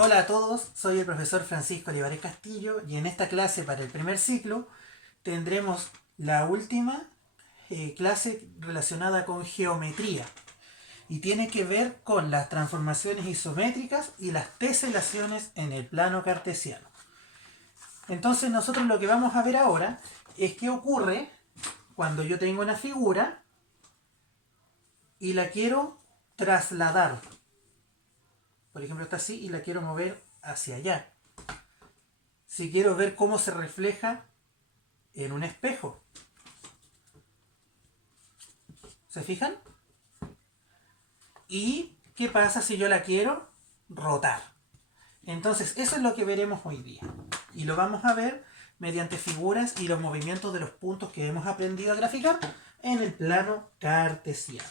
Hola a todos, soy el profesor Francisco Olivares Castillo y en esta clase para el primer ciclo tendremos la última clase relacionada con geometría y tiene que ver con las transformaciones isométricas y las teselaciones en el plano cartesiano. Entonces nosotros lo que vamos a ver ahora es qué ocurre cuando yo tengo una figura y la quiero trasladar. Por ejemplo, está así y la quiero mover hacia allá. Si quiero ver cómo se refleja en un espejo. ¿Se fijan? ¿Y qué pasa si yo la quiero rotar? Entonces, eso es lo que veremos hoy día. Y lo vamos a ver mediante figuras y los movimientos de los puntos que hemos aprendido a graficar en el plano cartesiano.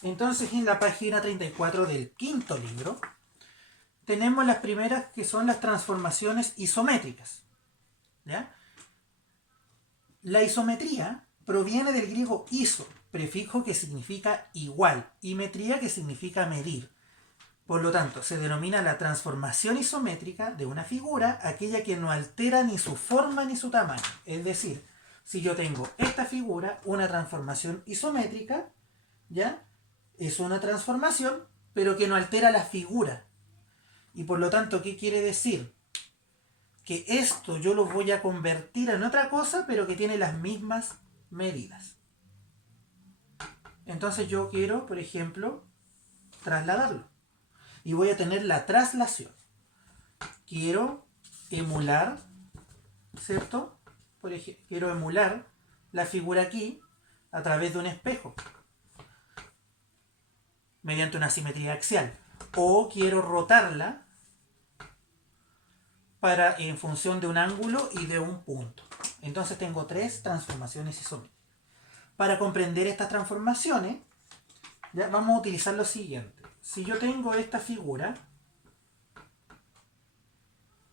Entonces, en la página 34 del quinto libro, tenemos las primeras que son las transformaciones isométricas. ¿Ya? La isometría proviene del griego iso, prefijo que significa igual, y metría que significa medir. Por lo tanto, se denomina la transformación isométrica de una figura aquella que no altera ni su forma ni su tamaño. Es decir, si yo tengo esta figura, una transformación isométrica, ¿ya? Es una transformación, pero que no altera la figura. Y por lo tanto, ¿qué quiere decir? Que esto yo lo voy a convertir en otra cosa, pero que tiene las mismas medidas. Entonces yo quiero, por ejemplo, trasladarlo. Y voy a tener la traslación. Quiero emular, ¿cierto? Por ejemplo, quiero emular la figura aquí a través de un espejo. Mediante una simetría axial. O quiero rotarla en función de un ángulo y de un punto. Entonces tengo tres transformaciones isométricas. Para comprender estas transformaciones, ya vamos a utilizar lo siguiente. Si yo tengo esta figura,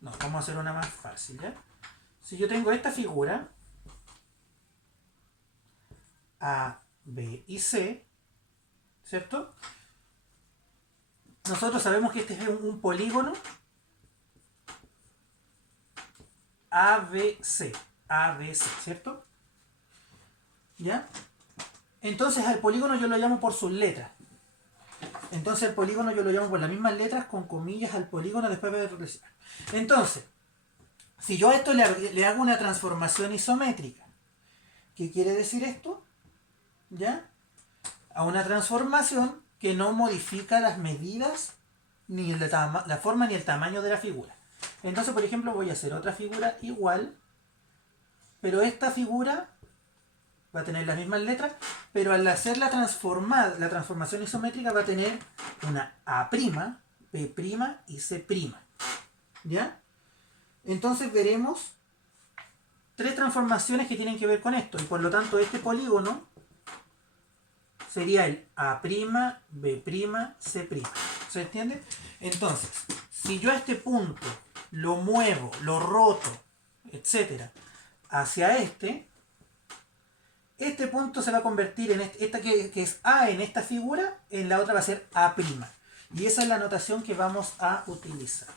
no, vamos a hacer una más fácil, ¿ya? Si yo tengo esta figura, A, B y C, ¿cierto? Nosotros sabemos que este es un polígono ABC, ABC, ¿cierto? ¿Ya? Entonces al polígono yo lo llamo por sus letras. Entonces el polígono yo lo llamo por las mismas letras con comillas al polígono después de reflexión. Entonces, si yo a esto le hago una transformación isométrica, ¿qué quiere decir esto? ¿Ya? A una transformación que no modifica las medidas, ni la forma ni el tamaño de la figura. Entonces, por ejemplo, voy a hacer otra figura igual, pero esta figura va a tener las mismas letras, pero al hacer la transformación isométrica va a tener una A', B' y C'. ¿Ya? Entonces veremos tres transformaciones que tienen que ver con esto, y por lo tanto este polígono sería el A', B', C'. ¿Se entiende? Entonces, si yo a este punto lo muevo, lo roto, etcétera, hacia este punto se va a convertir en esta que es A en esta figura, en la otra va a ser A'. Y esa es la notación que vamos a utilizar.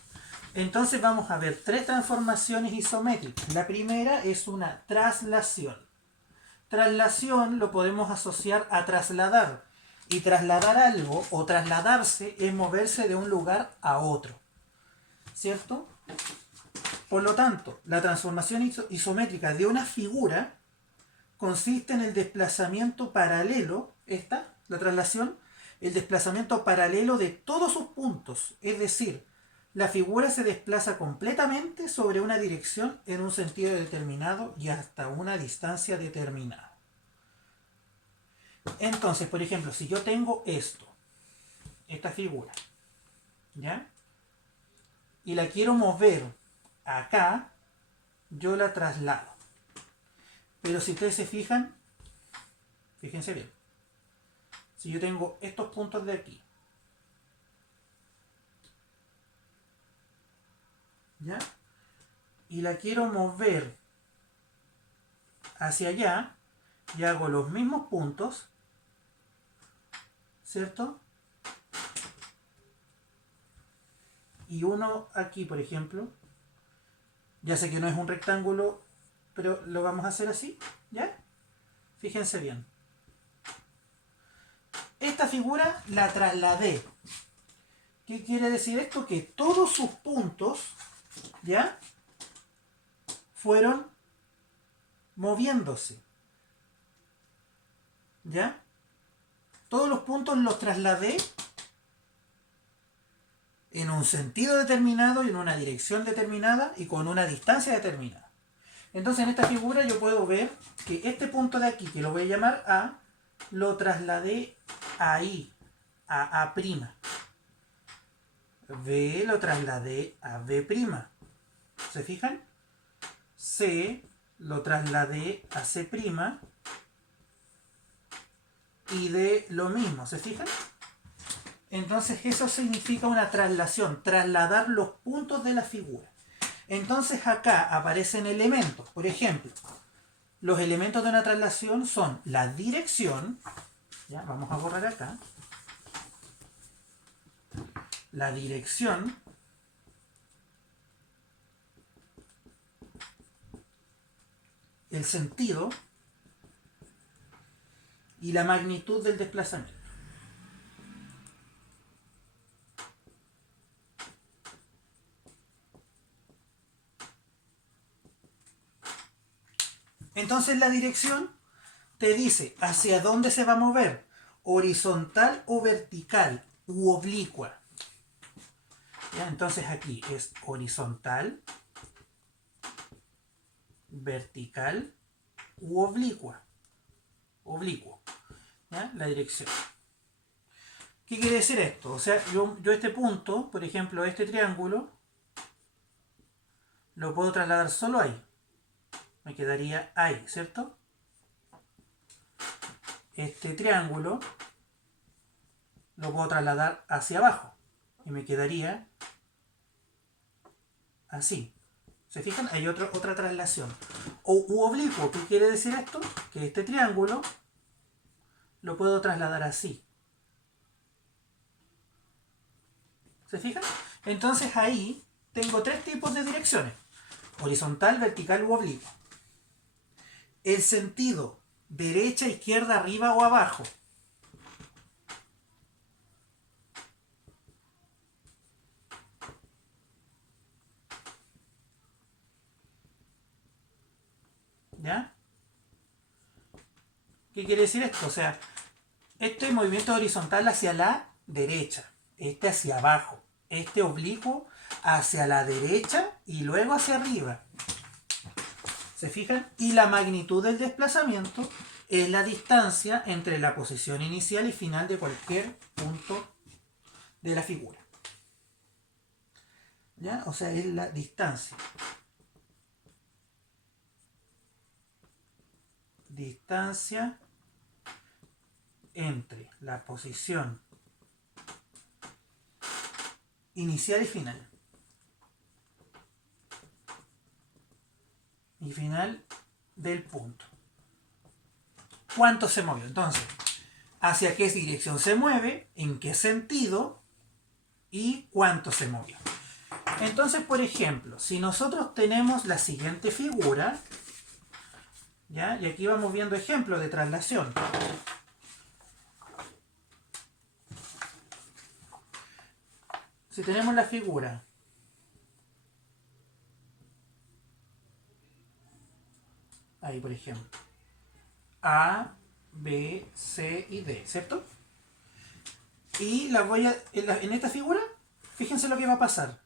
Entonces vamos a ver tres transformaciones isométricas. La primera es una traslación. Traslación lo podemos asociar a trasladar. Y trasladar algo o trasladarse es moverse de un lugar a otro. ¿Cierto? Por lo tanto, la transformación isométrica de una figura consiste en el desplazamiento paralelo, la traslación, el desplazamiento paralelo de todos sus puntos. Es decir, la figura se desplaza completamente sobre una dirección en un sentido determinado y hasta una distancia determinada. Entonces, por ejemplo, si yo tengo esta figura, ¿ya? Y la quiero mover acá, yo la traslado. Pero si ustedes se fijan, fíjense bien. Si yo tengo estos puntos de aquí, ¿ya? Y la quiero mover hacia allá, y hago los mismos puntos, ¿cierto? y uno aquí, por ejemplo. Ya sé que no es un rectángulo, pero lo vamos a hacer así, ¿ya? Fíjense bien. Esta figura la trasladé. ¿Qué quiere decir esto? Que todos sus puntos, ¿ya? Fueron moviéndose. ¿Ya? Todos los puntos los trasladé en un sentido determinado y en una dirección determinada y con una distancia determinada. Entonces en esta figura yo puedo ver que este punto de aquí, que lo voy a llamar A, lo trasladé ahí, a A'. B lo trasladé a B'. ¿Se fijan? C lo trasladé a C'. Y D lo mismo, ¿se fijan? Entonces eso significa una traslación, trasladar los puntos de la figura. Entonces acá aparecen elementos. Por ejemplo, los elementos de una traslación son la dirección. Ya, vamos a borrar acá. La dirección. El sentido. Y la magnitud del desplazamiento. Entonces la dirección te dice hacia dónde se va a mover, horizontal o vertical u oblicua. ¿Ya? Entonces aquí es horizontal, vertical u oblicua. Oblicuo. ¿Ya? La dirección. ¿Qué quiere decir esto? O sea, yo este punto, por ejemplo, este triángulo, lo puedo trasladar solo ahí. Me quedaría ahí, ¿cierto? Este triángulo lo puedo trasladar hacia abajo y me quedaría así. ¿Se fijan? Hay otra traslación. U oblicuo, ¿qué quiere decir esto? Que este triángulo lo puedo trasladar así. ¿Se fijan? Entonces ahí tengo tres tipos de direcciones. Horizontal, vertical u oblicuo. El sentido derecha, izquierda, arriba o abajo. ¿Ya? ¿Qué quiere decir esto? O sea, este movimiento horizontal hacia la derecha, este hacia abajo, este oblicuo hacia la derecha y luego hacia arriba. ¿Se fijan? Y la magnitud del desplazamiento es la distancia entre la posición inicial y final de cualquier punto de la figura. ¿Ya? O sea, es la distancia. Distancia entre la posición inicial y final. Y final del punto. ¿Cuánto se movió? Entonces, ¿hacia qué dirección se mueve? ¿En qué sentido? ¿Y cuánto se movió? Entonces, por ejemplo, si nosotros tenemos la siguiente figura, ¿ya? Y aquí vamos viendo ejemplos de traslación. Si tenemos la figura ahí, por ejemplo, A, B, C y D, ¿cierto? Y la voy a, en esta figura, fíjense lo que va a pasar.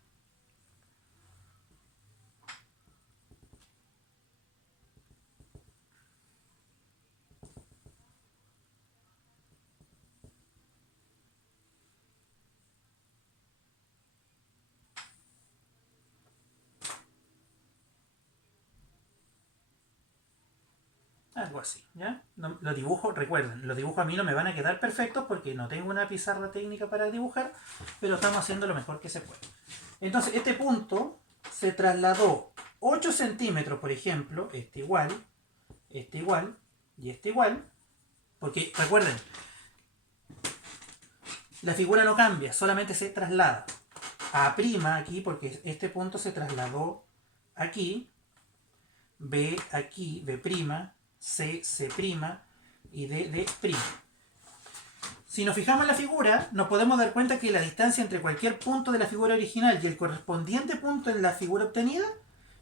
Algo así, ¿ya? No, lo dibujo, recuerden, los dibujos a mí no me van a quedar perfectos porque no tengo una pizarra técnica para dibujar, pero estamos haciendo lo mejor que se puede. Entonces, este punto se trasladó 8 centímetros, por ejemplo, este igual, y este igual, porque recuerden, la figura no cambia, solamente se traslada. A' aquí, porque este punto se trasladó aquí, B aquí, B', C, C' y D'. Si nos fijamos en la figura, nos podemos dar cuenta que la distancia entre cualquier punto de la figura original y el correspondiente punto en la figura obtenida,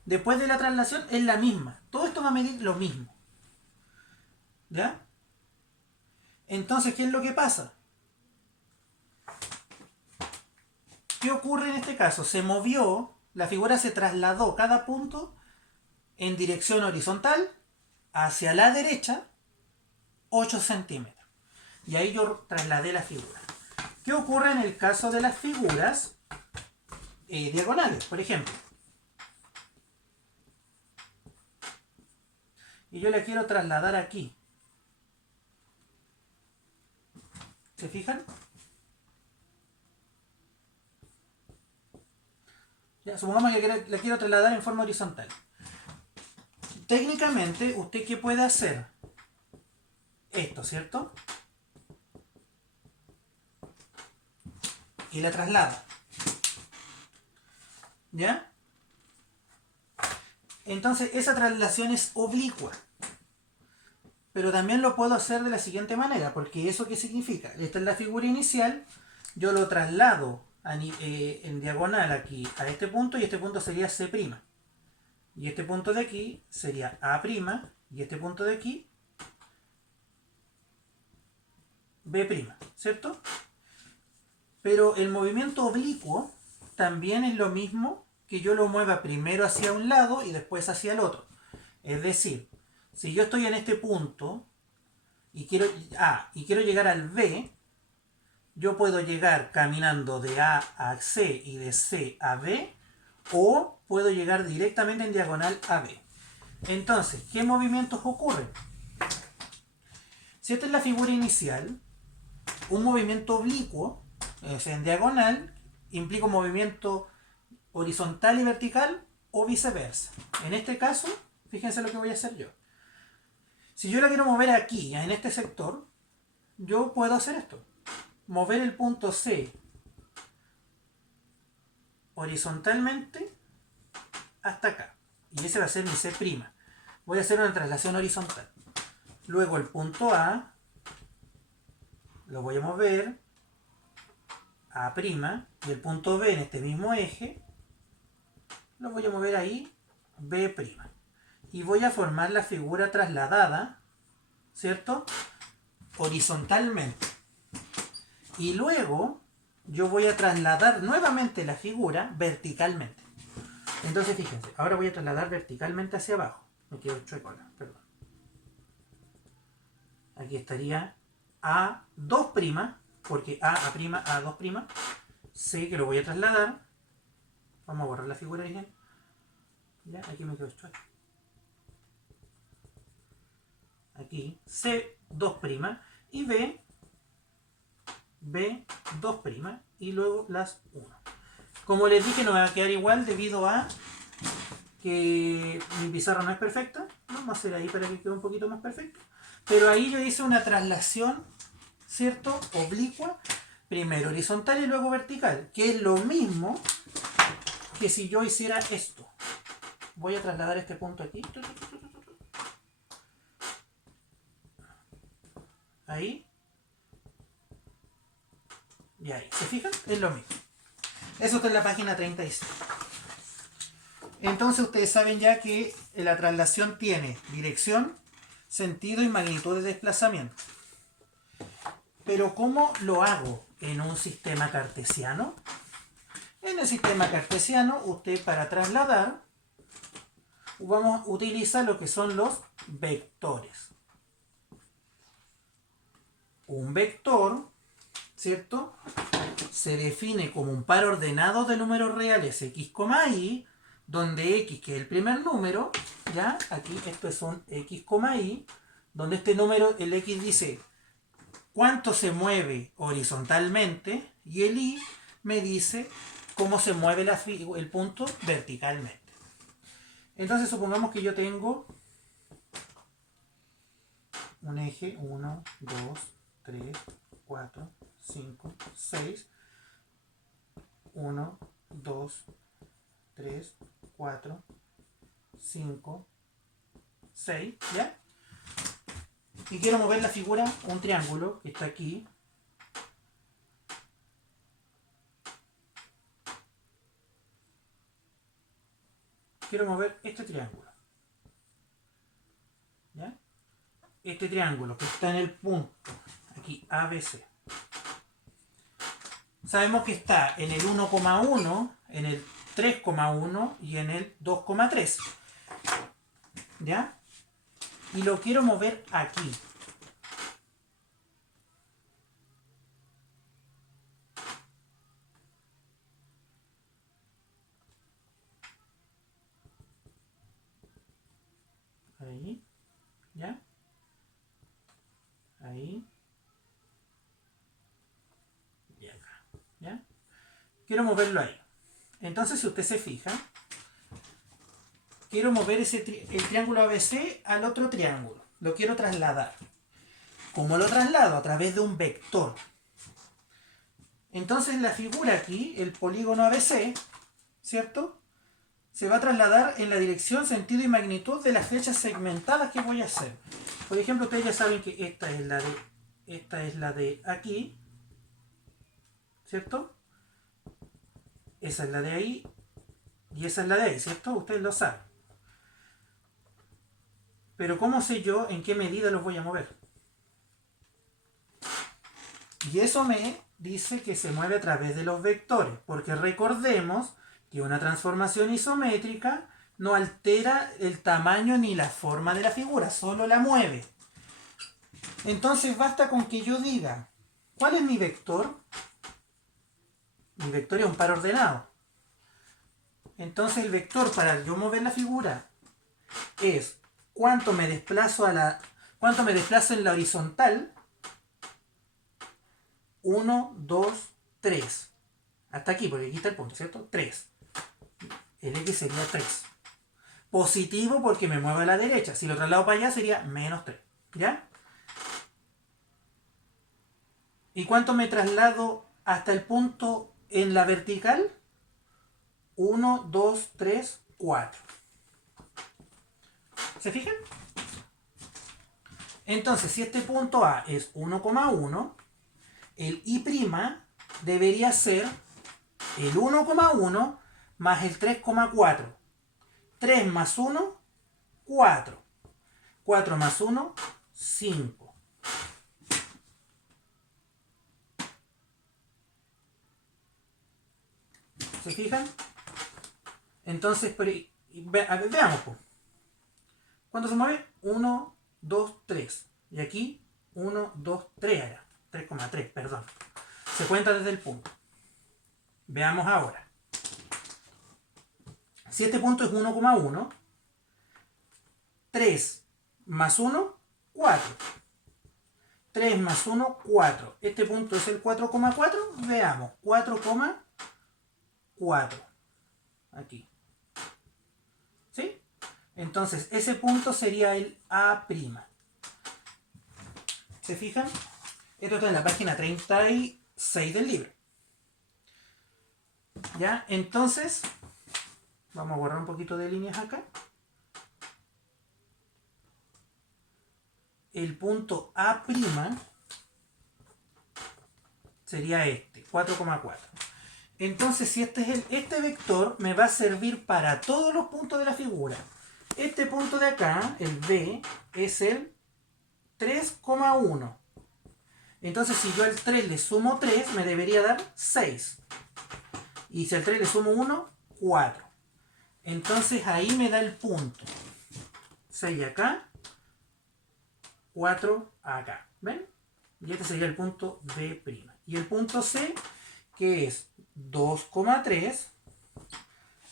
después de la traslación, es la misma. Todo esto va a medir lo mismo. ¿Ya? Entonces, ¿qué es lo que pasa? ¿Qué ocurre en este caso? Se movió, la figura se trasladó cada punto en dirección horizontal hacia la derecha 8 centímetros. Y ahí yo trasladé la figura. ¿Qué ocurre en el caso de las figuras diagonales, por ejemplo? Y yo la quiero trasladar aquí. ¿Se fijan? Ya, supongamos que la quiero trasladar en forma horizontal. Técnicamente, ¿usted qué puede hacer? Esto, ¿cierto? Y la traslada. ¿Ya? Entonces, esa traslación es oblicua. Pero también lo puedo hacer de la siguiente manera, porque ¿eso qué significa? Esta es la figura inicial, yo lo traslado en diagonal aquí a este punto, y este punto sería C'. Y este punto de aquí sería A', y este punto de aquí B', ¿cierto? Pero el movimiento oblicuo también es lo mismo que yo lo mueva primero hacia un lado y después hacia el otro. Es decir, si yo estoy en este punto y quiero llegar al B, yo puedo llegar caminando de A a C y de C a B, o puedo llegar directamente en diagonal a B. Entonces, ¿qué movimientos ocurren? Si esta es la figura inicial, un movimiento oblicuo, es en diagonal, implica un movimiento horizontal y vertical o viceversa. En este caso, fíjense lo que voy a hacer yo. Si yo la quiero mover aquí, en este sector, yo puedo hacer esto. Mover el punto C horizontalmente hasta acá. Y ese va a ser mi C'. Voy a hacer una traslación horizontal. Luego el punto A lo voy a mover A', y el punto B en este mismo eje lo voy a mover ahí B'. Y voy a formar la figura trasladada, ¿cierto? Horizontalmente. Y luego yo voy a trasladar nuevamente la figura verticalmente. Entonces fíjense, ahora voy a trasladar verticalmente hacia abajo. Me quedo chueco acá, perdón. Aquí estaría A2', porque A', A2', C, que lo voy a trasladar. Vamos a borrar la figura original. Ya, aquí me quedo chueco. Aquí C2' y B2', y luego las 1. Como les dije, no va a quedar igual debido a que mi pizarra no es perfecta. Vamos a hacer ahí para que quede un poquito más perfecto. Pero ahí yo hice una traslación, ¿cierto? Oblicua, primero horizontal y luego vertical, que es lo mismo que si yo hiciera esto. Voy a trasladar este punto aquí. Ahí. Y ahí. ¿Se fijan? Es lo mismo. Eso está en la página 36. Entonces ustedes saben ya que la traslación tiene dirección, sentido y magnitud de desplazamiento. Pero ¿cómo lo hago en un sistema cartesiano? En el sistema cartesiano, usted para trasladar, vamos a utilizar lo que son los vectores. Un vector, ¿cierto?, se define como un par ordenado de números reales x, y, donde x, que es el primer número, ya, aquí esto es un x, y, donde este número, el x dice cuánto se mueve horizontalmente, y el y me dice cómo se mueve el punto verticalmente. Entonces supongamos que yo tengo un eje 1, 2, 3, 4, 5, 6, 1, 2, 3, 4, 5, 6, ¿ya? Y quiero mover la figura, un triángulo que está aquí. Quiero mover este triángulo. ¿Ya? Este triángulo que está en el punto, aquí ABC. Sabemos que está en el 1,1, en el 3,1 y en el 2,3. ¿Ya? Y lo quiero mover aquí. Ahí. ¿Ya? Ahí. Y acá. ¿Ya? Quiero moverlo ahí. Entonces, si usted se fija, quiero mover el triángulo ABC al otro triángulo. Lo quiero trasladar. ¿Cómo lo traslado? A través de un vector. Entonces la figura aquí, el polígono ABC, ¿cierto? Se va a trasladar en la dirección, sentido y magnitud de las flechas segmentadas que voy a hacer. Por ejemplo, ustedes ya saben que esta es la de aquí, ¿cierto? Esa es la de ahí y esa es la de ahí, ¿cierto? Ustedes lo saben. Pero ¿cómo sé yo en qué medida los voy a mover? Y eso me dice que se mueve a través de los vectores, porque recordemos que una transformación isométrica no altera el tamaño ni la forma de la figura, solo la mueve. Entonces basta con que yo diga, ¿cuál es mi vector? Mi vector es un par ordenado. Entonces el vector para yo mover la figura es cuánto me desplazo en la horizontal. 1, 2, 3. Hasta aquí, porque aquí está el punto, ¿cierto? 3. El X sería 3. Positivo porque me mueve a la derecha. Si lo traslado para allá sería menos 3. ¿Ya? ¿Y cuánto me traslado hasta el punto en la vertical? 1, 2, 3, 4. ¿Se fijan? Entonces, si este punto A es 1,1, el I' debería ser el 1,1 más el 3,4. 3 más 1, 4. 4 más 1, 5. ¿Se fijan? Entonces, veamos. ¿Cuánto se mueve? 1, 2, 3. Y aquí, 1, 2, 3 allá. 3,3, perdón. Se cuenta desde el punto. Veamos ahora. Si este punto es 1,1, 3 más 1, 4. 3 más 1, 4. Este punto es el 4,4. Veamos. 4,4. Aquí. ¿Sí? Entonces, ese punto sería el A'. ¿Se fijan? Esto está en la página 36 del libro. ¿Ya? Entonces, vamos a borrar un poquito de líneas acá. El punto A' sería este, 4,4. Entonces, si este vector me va a servir para todos los puntos de la figura. Este punto de acá, el B, es el 3,1. Entonces, si yo al 3 le sumo 3, me debería dar 6. Y si al 3 le sumo 1, 4. Entonces, ahí me da el punto. 6 acá, 4 acá. ¿Ven? Y este sería el punto B'. Y el punto C, que es 2,3.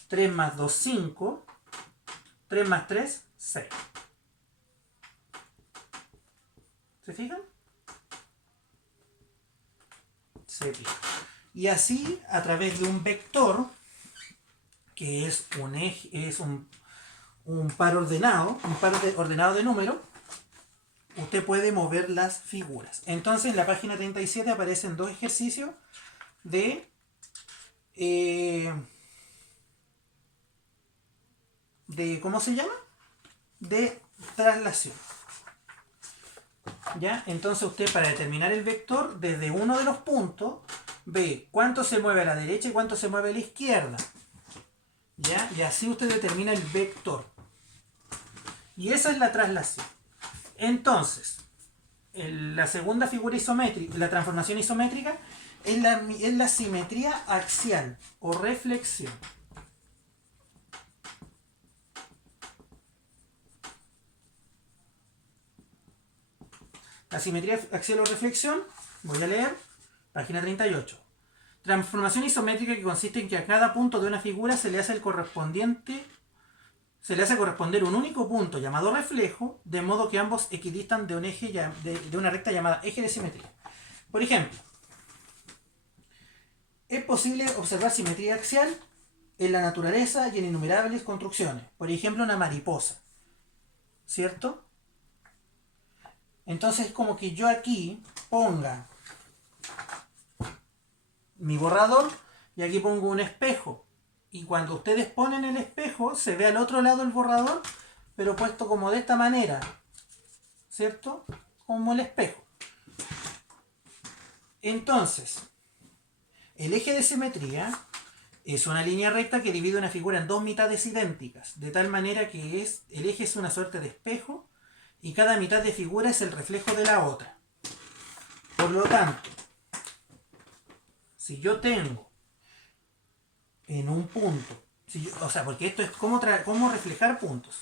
3 más 2, 5. 3 más 3, 6. ¿Se fijan? Se fijan. Y así, a través de un vector, que es un eje, es un par ordenado, ordenado de números, usted puede mover las figuras. Entonces, en la página 37 aparecen dos ejercicios de ¿cómo se llama? De traslación. ¿Ya? Entonces usted, para determinar el vector, desde uno de los puntos ve cuánto se mueve a la derecha y cuánto se mueve a la izquierda. ¿Ya? Y así usted determina el vector. Y esa es la traslación. Entonces, la segunda figura isométrica, la transformación isométrica, es la simetría axial o reflexión. La simetría axial o reflexión, voy a leer, página 38. Transformación isométrica que consiste en que a cada punto de una figura se le hace corresponder un único punto llamado reflejo, de modo que ambos equidistan de un eje de una recta llamada eje de simetría. Por ejemplo, es posible observar simetría axial en la naturaleza y en innumerables construcciones. Por ejemplo, una mariposa. ¿Cierto? Entonces es como que yo aquí ponga mi borrador y aquí pongo un espejo. Y cuando ustedes ponen el espejo, se ve al otro lado el borrador, pero puesto como de esta manera. ¿Cierto? Como el espejo. Entonces, el eje de simetría es una línea recta que divide una figura en dos mitades idénticas, de tal manera que el eje es una suerte de espejo y cada mitad de figura es el reflejo de la otra. Por lo tanto, si yo tengo en un punto, porque esto es cómo reflejar puntos.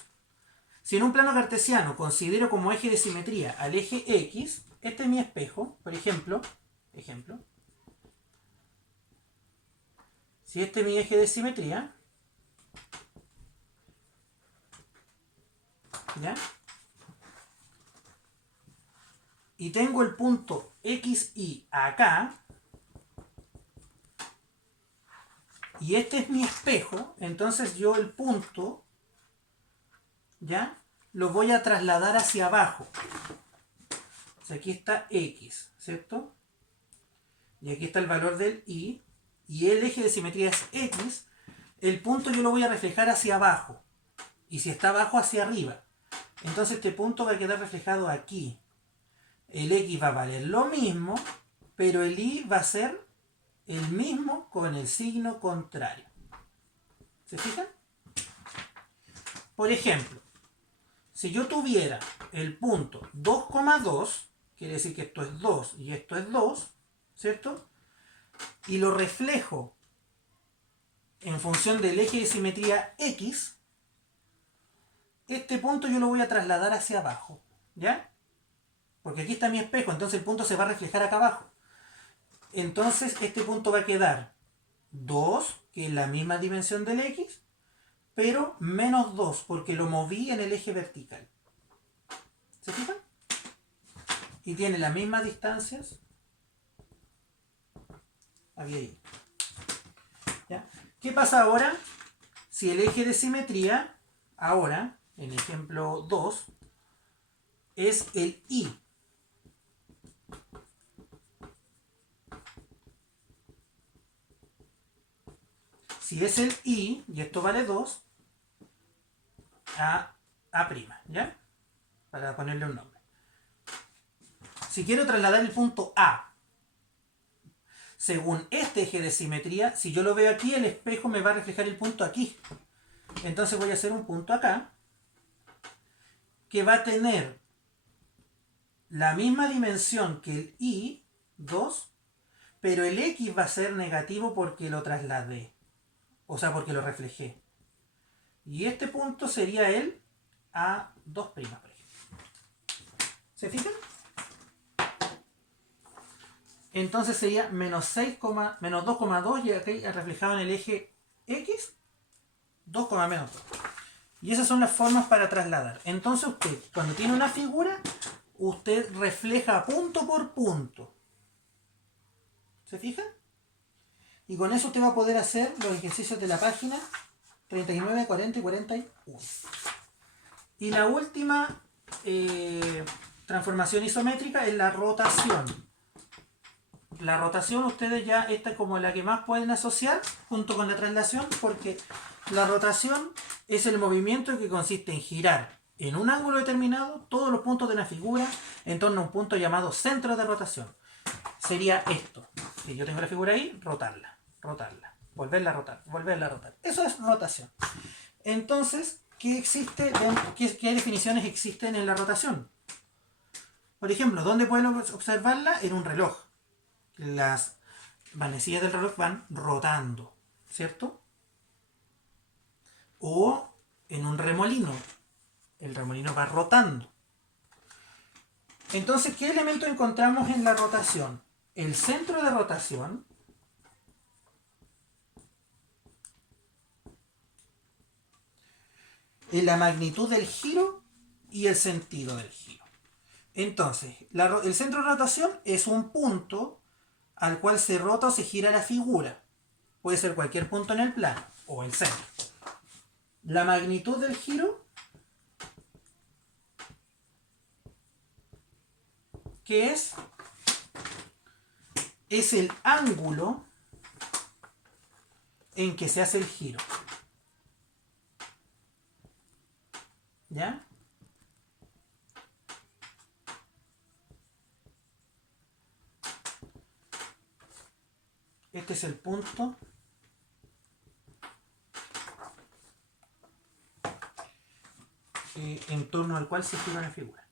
Si en un plano cartesiano considero como eje de simetría al eje X, este es mi espejo, por ejemplo. Si este es mi eje de simetría, ¿ya? Y tengo el punto XY acá, y este es mi espejo, entonces yo el punto, ¿ya? Lo voy a trasladar hacia abajo. O sea, aquí está X, ¿cierto? Y aquí está el valor del Y, y el eje de simetría es X, el punto yo lo voy a reflejar hacia abajo, y si está abajo, hacia arriba. Entonces este punto va a quedar reflejado aquí. El X va a valer lo mismo, pero el Y va a ser el mismo con el signo contrario. ¿Se fijan? Por ejemplo, si yo tuviera el punto 2,2, quiere decir que esto es 2 y esto es 2, ¿cierto? Y lo reflejo en función del eje de simetría X, este punto yo lo voy a trasladar hacia abajo, ¿ya? Porque aquí está mi espejo, entonces el punto se va a reflejar acá abajo. Entonces este punto va a quedar 2, que es la misma dimensión del X, pero menos 2, porque lo moví en el eje vertical. ¿Se fijan? Y tiene las mismas distancias. Había ahí. ¿Ya? ¿Qué pasa ahora? Si el eje de simetría, ahora, en ejemplo 2, es el Y. Si es el Y, y esto vale 2, A', ¿ya? Para ponerle un nombre. Si quiero trasladar el punto A, según este eje de simetría, si yo lo veo aquí, el espejo me va a reflejar el punto aquí. Entonces voy a hacer un punto acá, que va a tener la misma dimensión que el Y, 2, pero el X va a ser negativo porque lo trasladé. O sea, porque lo reflejé. Y este punto', el A2', por ejemplo. ¿Se fijan? Entonces sería menos 2,2 y aquí reflejado en el eje X, 2, menos 2. Y esas son las formas para trasladar. Entonces usted, cuando tiene una figura, usted refleja punto por punto. ¿Se fijan? Y con eso usted va a poder hacer los ejercicios de la página 39, 40 y 41. Y la última transformación isométrica es la rotación. La rotación ustedes ya, esta es como la que más pueden asociar junto con la traslación, porque la rotación es el movimiento que consiste en girar en un ángulo determinado todos los puntos de una figura en torno a un punto llamado centro de rotación. Sería esto, que yo tengo la figura ahí, rotarla, volverla a rotar, volverla a rotar. Eso es rotación. Entonces, ¿qué existe? ¿Qué definiciones existen en la rotación? Por ejemplo, ¿dónde pueden observarla? En un reloj. Las manecillas del reloj van rotando, ¿cierto? O en un remolino. El remolino va rotando. Entonces, ¿qué elemento encontramos en la rotación? El centro de rotación, la magnitud del giro y el sentido del giro. Entonces, el centro de rotación es un punto al cual se rota o se gira la figura. Puede ser cualquier punto en el plano o el centro. La magnitud del giro, que es el ángulo en que se hace el giro. ¿Ya? Este es el punto en torno al cual se gira la figura.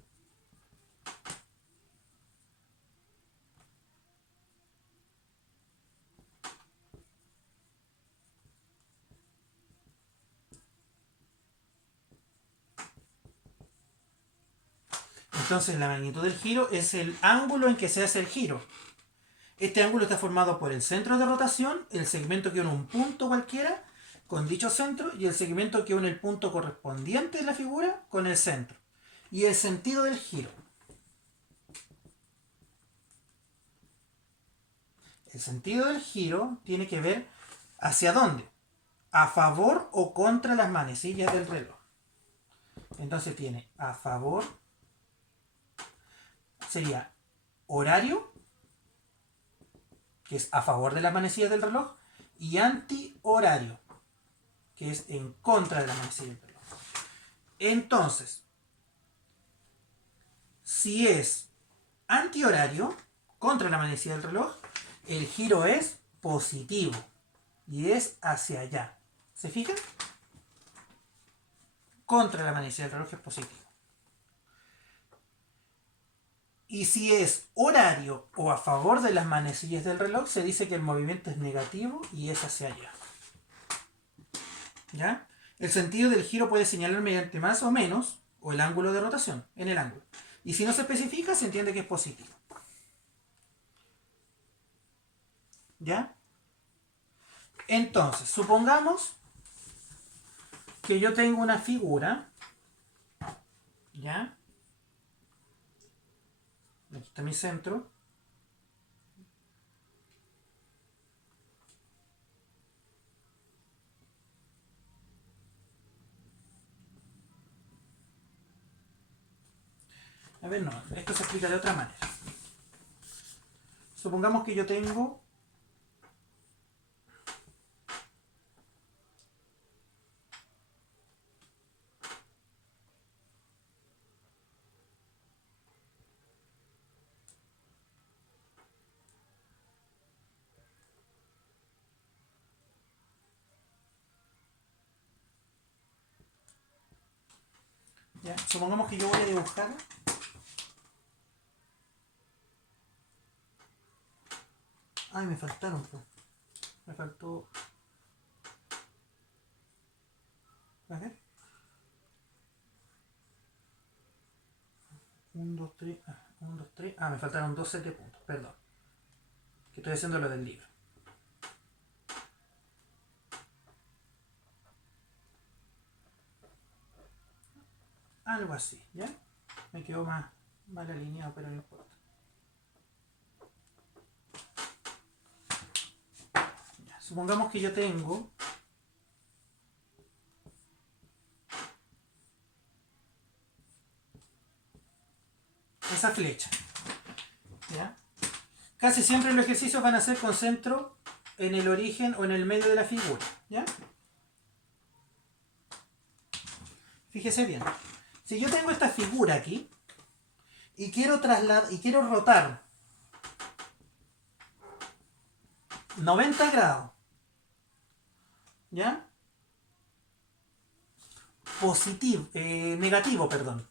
Entonces la magnitud del giro es el ángulo en que se hace el giro. Este ángulo está formado por el centro de rotación, el segmento que une un punto cualquiera con dicho centro y el segmento que une el punto correspondiente de la figura con el centro. Y el sentido del giro. El sentido del giro tiene que ver hacia dónde. A favor o contra las manecillas del reloj. Entonces tiene a favor, sería horario, que es a favor de las manecillas del reloj, y antihorario, que es en contra de las manecillas del reloj. Entonces, si es antihorario, contra la manecilla del reloj, el giro es positivo y es hacia allá. ¿Se fijan? Contra la manecilla del reloj es positivo. Y si es horario o a favor de las manecillas del reloj, se dice que el movimiento es negativo y es hacia allá. ¿Ya? El sentido del giro puede señalar mediante más o menos, o el ángulo de rotación, en el ángulo. Y si no se especifica, se entiende que es positivo. ¿Ya? Entonces, supongamos que yo tengo una figura. ¿Ya? Aquí está mi centro. A ver, no, esto se explica de otra manera. Supongamos que yo tengo ¿ya? Supongamos que yo voy a dibujar ay, me faltaron, pues. Me faltó. A ver. 1, 2, 3. 1, 2, 3. Ah, me faltaron 2 sets de puntos, perdón. Que estoy haciendo lo del libro. Algo así, ¿ya? Me quedó más mal alineado, pero no importa. Ya, supongamos que yo tengo esa flecha, ¿ya? Casi siempre los ejercicios van a ser con centro en el origen o en el medio de la figura, ¿ya? Fíjese bien. Si yo tengo esta figura aquí y quiero trasladar y quiero rotar 90 grados, ¿ya? Positivo, negativo, perdón.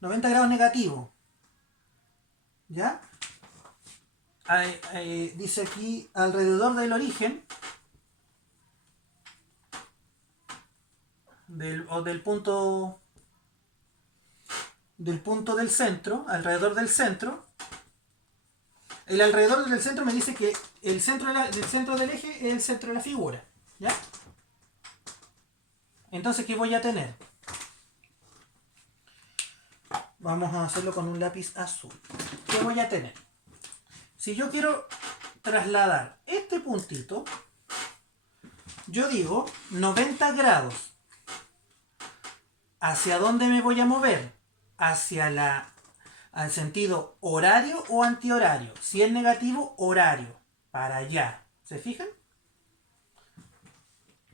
90 grados negativo, ¿ya? Dice aquí alrededor del origen del punto del centro, alrededor del centro. El alrededor del centro me dice que el centro del centro del eje es el centro de la figura, ¿ya? Entonces, ¿qué voy a tener? Vamos a hacerlo con un lápiz azul. ¿Qué voy a tener? Si yo quiero trasladar este puntito, yo digo 90 grados. ¿Hacia dónde me voy a mover? Al sentido horario o antihorario. Si es negativo, horario. Para allá. ¿Se fijan?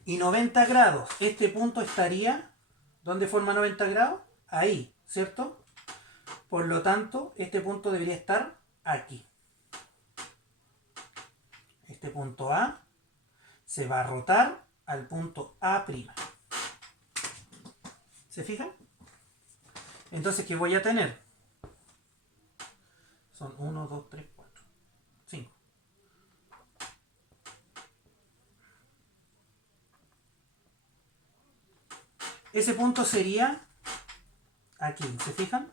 Y 90 grados. Este punto estaría... ¿Dónde forma 90 grados? Ahí, ¿cierto? Por lo tanto, este punto debería estar aquí. Este punto A se va a rotar al punto A'. ¿Se fijan? Entonces, ¿qué voy a tener? Son 1, 2, 3, 4, 5. Ese punto sería aquí, ¿se fijan?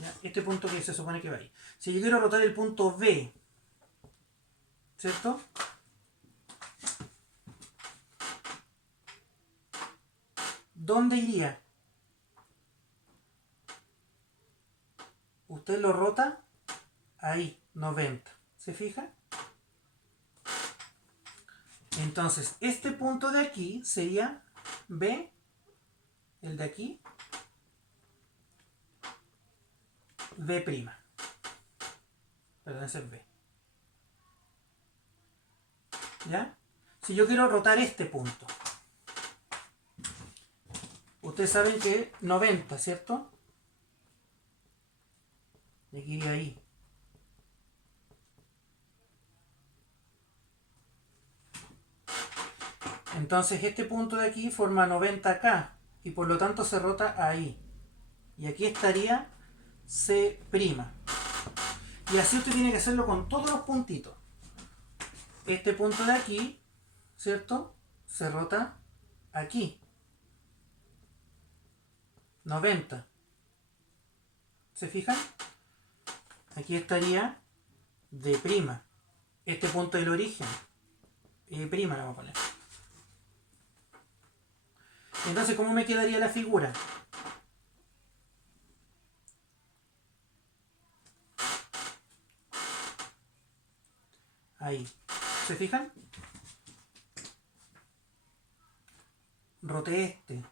¿Ya? Este punto que se supone que va ahí. Si yo quiero rotar el punto B, ¿cierto? ¿Dónde iría? Usted lo rota ahí, 90. ¿Se fija? Entonces, este punto de aquí sería B, el de aquí, B'. Perdón, ese es B. ¿Ya? Si yo quiero rotar este punto, ustedes saben que 90, ¿cierto? De aquí a ahí. Entonces este punto de aquí forma 90 acá y por lo tanto se rota ahí. Y aquí estaría C'. Y así usted tiene que hacerlo con todos los puntitos. Este punto de aquí, ¿cierto? Se rota aquí. 90. ¿Se fijan? Aquí estaría D'. Este punto del origen. E' le vamos a poner. Entonces, ¿cómo me quedaría la figura? Ahí. ¿Se fijan? Roté este.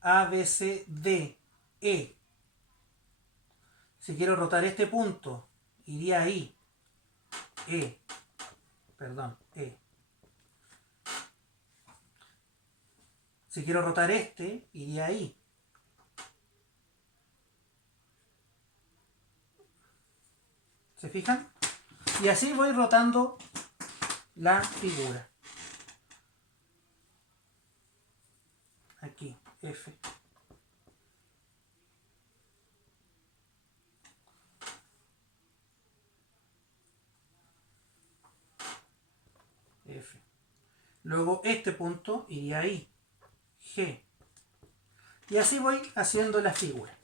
A, B, C, D, E. Si quiero rotar este punto, iría ahí. E. Perdón, E. Si quiero rotar este, iría ahí. ¿Se fijan? Y así voy rotando la figura. Aquí, F. F. Luego este punto iría ahí. G. Y así voy haciendo la figura.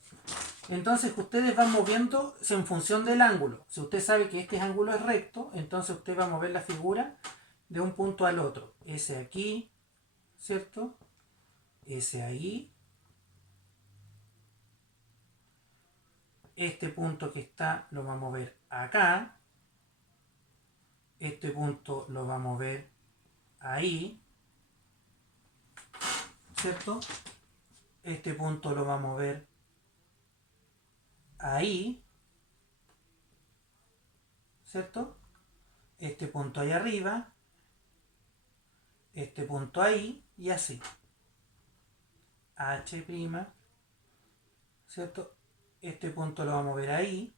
Entonces ustedes van moviendo en función del ángulo. Si usted sabe que este ángulo es recto, entonces usted va a mover la figura de un punto al otro. Ese aquí, ¿cierto? Ese ahí. Este punto que está lo va a mover acá. Este punto lo va a mover ahí. ¿cierto? Este punto lo va a mover ahí, ¿cierto? Este punto ahí arriba, este punto ahí y así. H', ¿cierto? Este punto lo va a mover ahí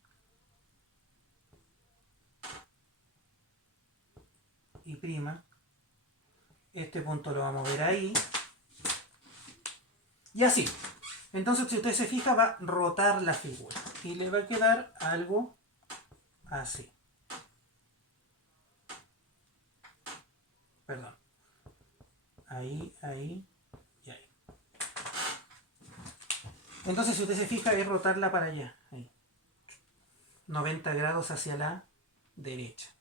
y prima. Este punto lo va a mover ahí y así. Entonces, si usted se fija, va a rotar la figura y le va a quedar algo así. Perdón. Ahí, ahí y ahí. Entonces, si usted se fija, es rotarla para allá. Ahí. 90 grados hacia la derecha.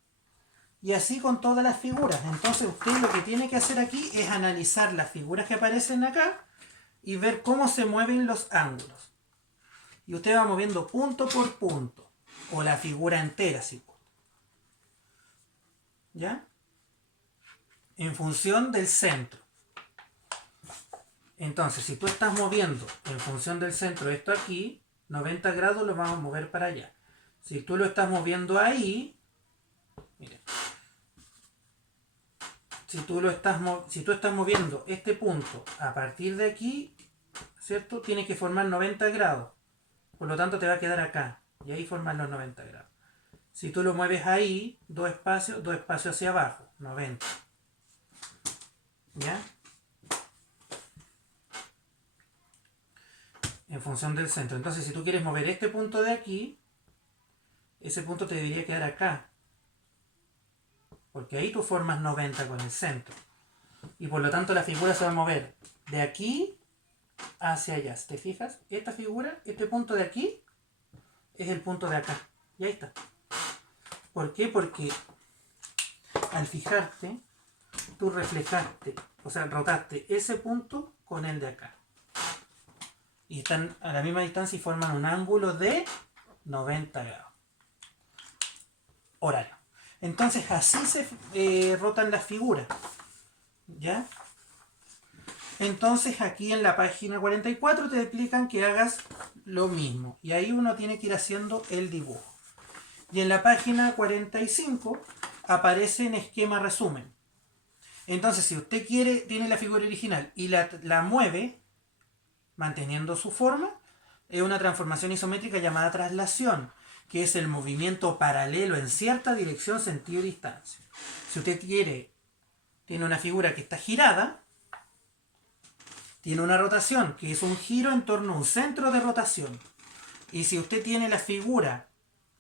Y así con todas las figuras. Entonces, usted lo que tiene que hacer aquí es analizar las figuras que aparecen acá y ver cómo se mueven los ángulos. Y usted va moviendo punto por punto. O la figura entera, si puede. ¿Ya? En función del centro. Entonces, si tú estás moviendo en función del centro esto aquí, 90 grados lo vamos a mover para allá. Si tú lo estás moviendo ahí, mire, si tú estás moviendo este punto a partir de aquí, ¿cierto? Tiene que formar 90 grados. Por lo tanto, te va a quedar acá. Y ahí formar los 90 grados. Si tú lo mueves ahí, dos espacios hacia abajo, 90. ¿Ya? En función del centro. Entonces, si tú quieres mover este punto de aquí, ese punto te debería quedar acá. Porque ahí tú formas 90 con el centro. Y por lo tanto la figura se va a mover de aquí hacia allá. ¿Te fijas? Esta figura, este punto de aquí, es el punto de acá. Y ahí está. ¿Por qué? Porque al fijarte, tú reflejaste, o sea, rotaste ese punto con el de acá. Y están a la misma distancia y forman un ángulo de 90 grados. Horario. Entonces así se rotan las figuras. ¿Ya? Entonces aquí en la página 44 te explican que hagas lo mismo. Y ahí uno tiene que ir haciendo el dibujo. Y en la página 45 aparece en esquema resumen. Entonces si usted tiene la figura original y la mueve, manteniendo su forma, es una transformación isométrica llamada traslación, que es el movimiento paralelo en cierta dirección, sentido y distancia. Si usted tiene una figura que está girada, tiene una rotación, que es un giro en torno a un centro de rotación. Y si usted tiene la figura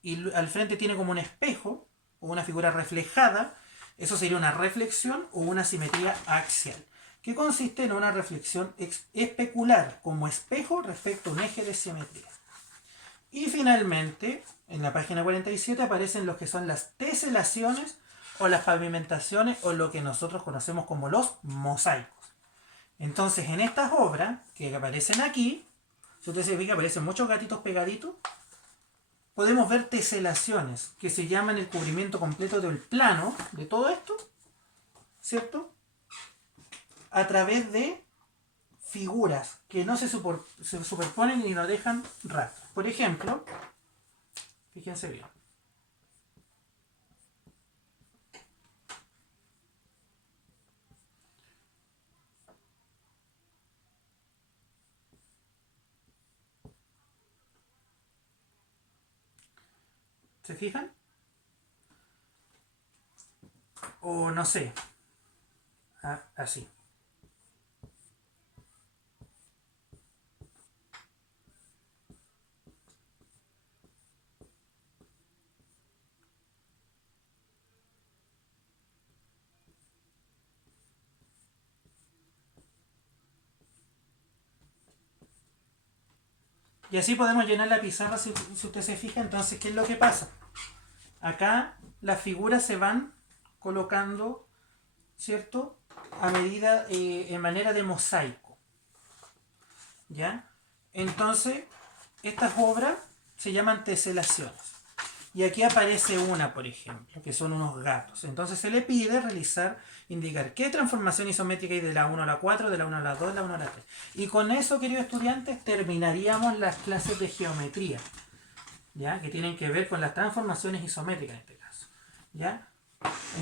y al frente tiene como un espejo, o una figura reflejada, eso sería una reflexión o una simetría axial, que consiste en una reflexión especular como espejo respecto a un eje de simetría. Y finalmente, en la página 47 aparecen los que son las teselaciones o las pavimentaciones o lo que nosotros conocemos como los mosaicos. Entonces, en estas obras que aparecen aquí, si usted se fija, aparecen muchos gatitos pegaditos, podemos ver teselaciones, que se llaman el cubrimiento completo del plano de todo esto, ¿cierto? A través de figuras que no se superponen ni nos dejan rastros. Por ejemplo, fíjense bien. ¿Se fijan? O no sé. Así. Y así podemos llenar la pizarra si usted se fija. Entonces, ¿qué es lo que pasa? Acá las figuras se van colocando, ¿cierto? A medida, en manera de mosaico. ¿Ya? Entonces, estas obras se llaman teselaciones. y aquí aparece una, por ejemplo, que son unos gatos. Entonces se le pide indicar qué transformación isométrica hay de la 1 a la 4, de la 1 a la 2, de la 1 a la 3. Y con eso, queridos estudiantes, terminaríamos las clases de geometría, ¿ya? Que tienen que ver con las transformaciones isométricas en este caso, ¿ya?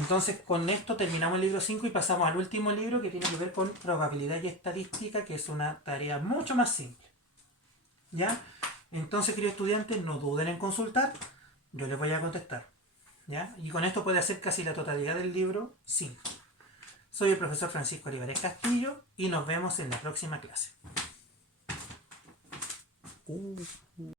Entonces con esto terminamos el libro 5 y pasamos al último libro que tiene que ver con probabilidad y estadística, que es una tarea mucho más simple, ¿ya? Entonces, queridos estudiantes, no duden en consultar, yo les voy a contestar, ¿ya? Y con esto puede hacer casi la totalidad del libro 5. Soy el profesor Francisco Olivares Castillo y nos vemos en la próxima clase.